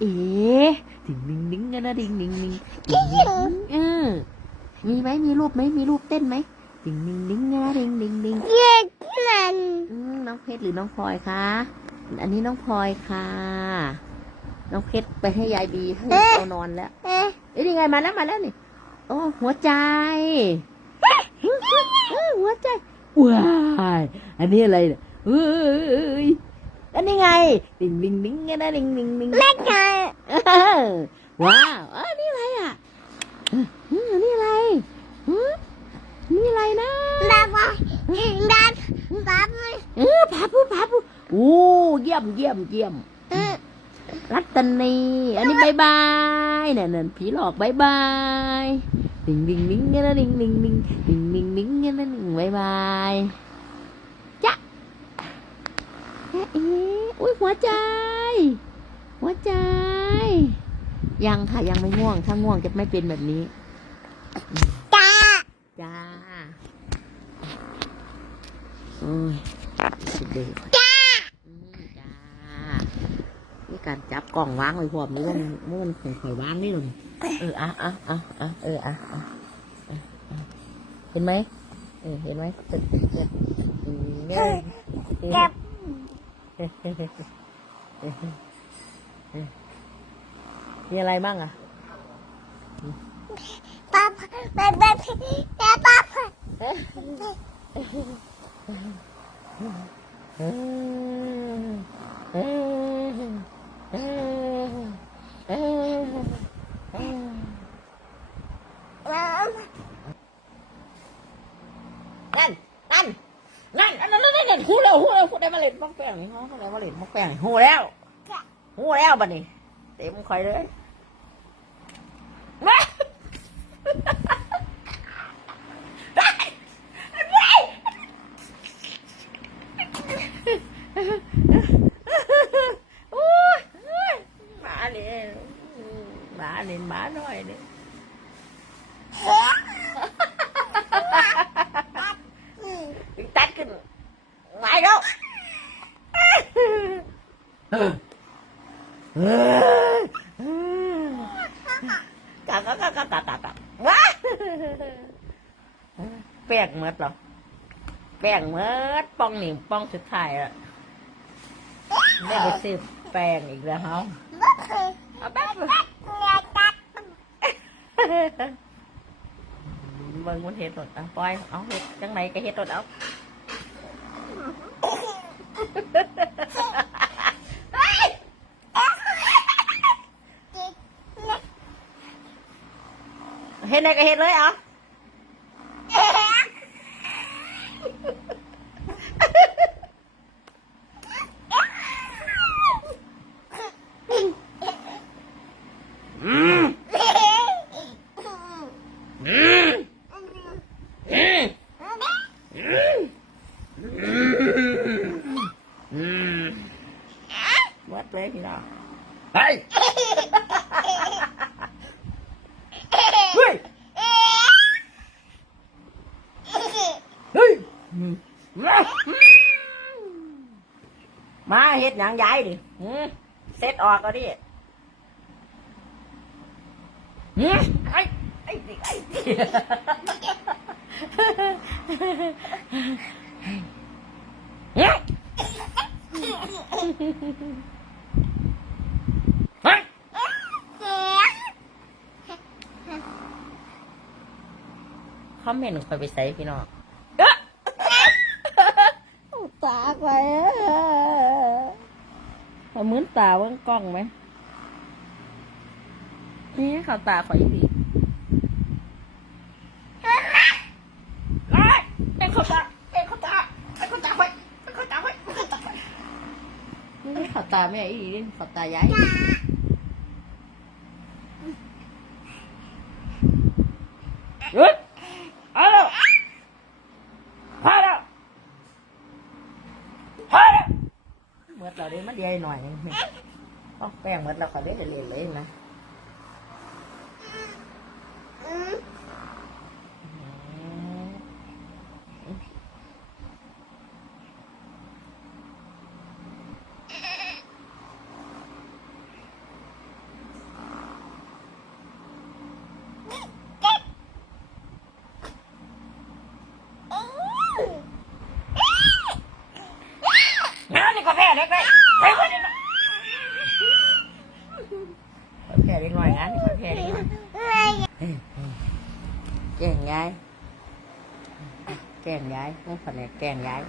เอ๋ดิ่งดิ่งดิ่งกันนะดิ่งดิ่งดิ่งดิ่งดิ่งเออมีไหมมีรูปไหมมีรูปเต้นไหมดิ่งดิ่งดิ่งกันนะดิ่งดิ่งดิ่งเย็ดมันอืมน้องเพชรหรือน้องพลอยคะอันนี้น้องพลอยค่ะ น้องเพชรไปให้ยายบีให้เอานอนแล้วเอ๊ะเอ้ยนี่ไงมาแล้วมาแล้วนี่โอ้หัวใจเออหัวใจว้ายอันนี้อะไรเนี่ยเอ้ย อันนี้ไงดิ่งดิ่งดิ่งกันนะดิ่งดิ่งดิ่งแม่ชายเออว้าวเออนี่อะไรอะเออเออนี่อะไรหือนี่อะไรนะดับดับดับดับเออพาปูพาปูโอ้เยี่ยมเยี่ยมเยี่ยมเออรัตนีอันนี้บายบายเนี่ยนั่นผีหลอกบายบายดิ่งดิ่งดิ่งเนี่ยนะดิ่งดิ่งดิ่งดิ่งดิ่งดิ่งเนี่ยนะดิ่งบายบายจ้ะเอ๊ะเอ๊ะอุ้ยหัวใจ หัวใจ ยังค่ะยังไม่ง่วง ถ้าง่วงจะไม่เป็นแบบนี้ จ้า จ้าโอ้ยเด็กจ้าอืมจ้านี่การจับกล่องวางไว้พร้อมนี่มันมันข่อยๆวางนี่หรอเอออะอะอะอะเอออะอะอะอะเห็นไหมเออเห็นไหมจะจะอืมเนี่ยเก็บ มีอะไรบ้างอะปั๊บปั๊บปั๊บปั๊บเออเออเออเออเออนั่นนั่น นั่นนั่นนั่นนั่นนั่นหูแล้วหูแล้วหูได้มาเล่นมักแป้งนี่ฮะได้มาเล่นมักแป้งนี่หูแล้วหูแล้วบัดนี้เต็มคอยเลยมาโอ้ยมาเนี่ยมาเนี่ยมาหน่อยเนี่ย ตัด ขึ้นไม่แล้วกะกะกะกะกะกะกะว้าแป้งเมดหรอแป้งเมดป้องหนิงป้องสุดท้ายอะไม่ไปซื้อแป้งอีกแล้วเฮาเอาแป้งเบิ่งมันเห็ดหมดอะปล่อยเอาเห็ดจังไหนก็เห็ดหมดเอา เห็ดไหนก็เห็ดเลยเออืมอืมอืมอืม วัดเลยพี่น้องไปเฮ้ยเฮ้ยมาเฮ็ดหยังย้ายดิหืมเซ็ตออกก็ดิหืมไอ้ไอ้ดิไอ้ดิเฮ้ยเฮ้ย คอมเมนต์คอยไปใส่พี่น้องเอ๊ะตาไปเอาเหมือนตาเบิ่งกล้องไหม นี่เขาตาข่อยอีกทีเอ้ยเป็นเขาตาเป็นเขาตาเป็นเขาตาข่อยเป็นเขาตาข่อยเป็นเขาตาข่อยนี่เขาตาแม่อีนี่เขาตายายหยุดเอา เลยมันใหญ่หน่อยต้องแป้งหมดแล้วก็เลยเลยเลยนะนี่ก็แพ้เล็กเลย แก่งยายแก่งยายไม่ฝันแหลกแก่งยาย